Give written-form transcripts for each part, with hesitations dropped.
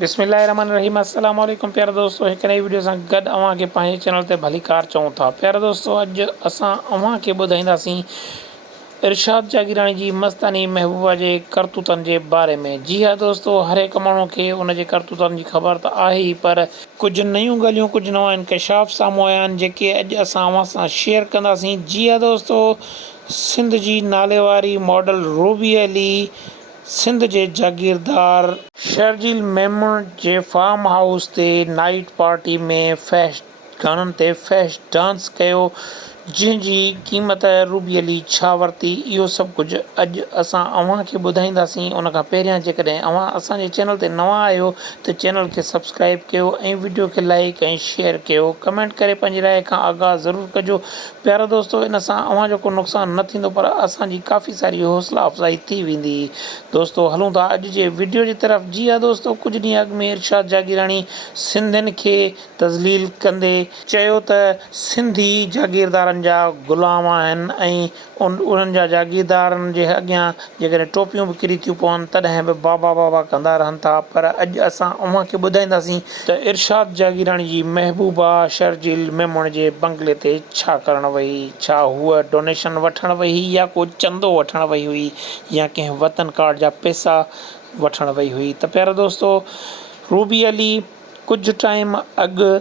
बिस्मिल्लाहिर्रहमानिर्रहीम अस्सलाम वालेकुम प्यारे दोस्तों, एक नई वीडियो सां गॾु अवां खे पंहिंजे चैनल ते भली कार चऊं था। प्यारे दोस्तों, अॼु असां अवां खे ॿुधाईंदासीं इरशाद जागीरानी जी मस्तानी महबूबा जे करतूतनि जे बारे में। जी हाँ दोस्तों, हर एक माण्हू खे उन जे करतूतनि जी ख़बर त आहे ई, पर कुझु नयूं ॻाल्हियूं, कुझु नवां इंकशाफ साम्हूं आया आहिनि जेके अॼु असां अवां सां शेयर कंदासीं। जी हाँ दोस्तों, सिंध जी नाले वारी मॉडल रूबी अली सिंध जे जागीरदार शर्जील मेमन जे फार्म हाउस ते नाइट पार्टी में गाननि ते फैश डांस कयो, जंहिंजी क़ीमत रूबी अली छा वरिती, इहो सभु कुझु अॼु असां अव्हां खे ॿुधाईंदासीं। उन खां पहिरियां जेकॾहिं अव्हां असांजे चैनल ते नवां आहियो त चैनल खे सब्सक्राइब कयो ऐं वीडियो खे लाइक ऐं शेयर कयो, कमेंट करे पंहिंजी राय खां आगाह ज़रूरु कजो। प्यारा दोस्तों, इन सां अव्हां जो को नुक़सानु न थींदो, पर असांजी काफ़ी सारी हौसला अफ़ज़ाई थी वेंदी। दोस्तों, हलूं था अॼु जे वीडियो जी तरफ़। जी हा दोस्तों, कुझु ॾींहं अॻु में इरशाद जागीरानी सिंधियुनि खे तज़लील कंदे चयो त सिंधी जागीरदारनि जा ग़ुलाम आहिनि ऐं उन्हनि जा जागीरदारनि जे अॻियां जेकॾहिं टोपियूं बि किरी थियूं पवनि तॾहिं बि बाबा बाबा कंदा रहनि था। पर अॼु असां अव्हां खे ॿुधाईंदासीं त इरशाद जागीरानी जी महबूबा शर्जील मेमन जे बंगले ते छा करणु वई। छा हूअ डोनेशन वठणु वई या को चंदो वठणु वई हुई या कंहिं वतन कार्ड जा पैसा वठणु वई हुई। त प्यारा दोस्तों, रूबी अली कुझु टाइम अॻु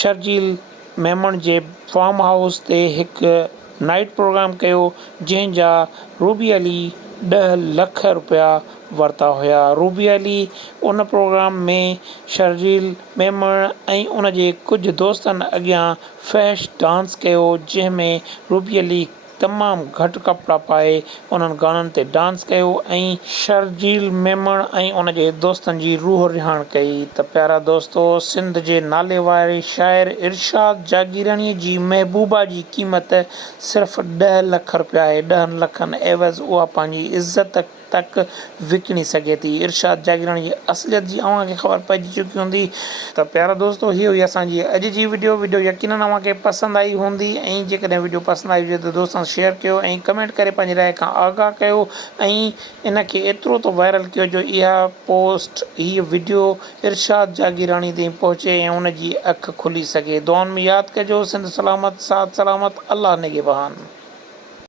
शर्जील मेमन जे फार्म हाउस ते हिकु नाइट प्रोग्राम कयो, जंहिंजा रूबी अली 10 लख रुपया वरिता हुया। रूबी अली उन प्रोग्राम में शर्जील मेमन ऐं उन जे कुझु दोस्तनि अॻियां फैश डांस कयो, जंहिंमें रूबी अली तमामु घटि कपिड़ा पाए उन्हनि गाननि ते डांस कयो ऐं शर्जील मेमन ऐं उन जे दोस्तनि जी रूह रिहाण कई। त प्यारा दोस्तों, सिंध जे नाले वारे शाइर इरशाद जागीरानीअ जी महबूबा जी क़ीमत सिर्फ़ु 10 लख रुपया आहे। 10 लखनि एवज़ उहा पंहिंजी इज़त तक विकिणी सघे थी। इरशाद जागीरानी जी असलियत जी अव्हां खे ख़बर पइजी चुकी हूंदी। त प्यारा दोस्तों, हीअ हुई असांजी अॼु जी वीडियो यकीनन अव्हां खे पसंदि आई हूंदी, ऐं जेकॾहिं वीडियो पसंदि आई हुजे त दोस्तनि सां शेयर कयो ऐं कमेंट करे पंहिंजी राय खां आगाह कयो ऐं इन खे एतिरो त वायरल कयो जो इहा पोस्ट, हीअ वीडियो इरशाद जागीरानी ताईं पहुचे ऐं उन जी अखि खुली सघे। दुआउनि में यादि कजो। सिंध सलामत, साथ सलामत, अल्लाह निगहबान।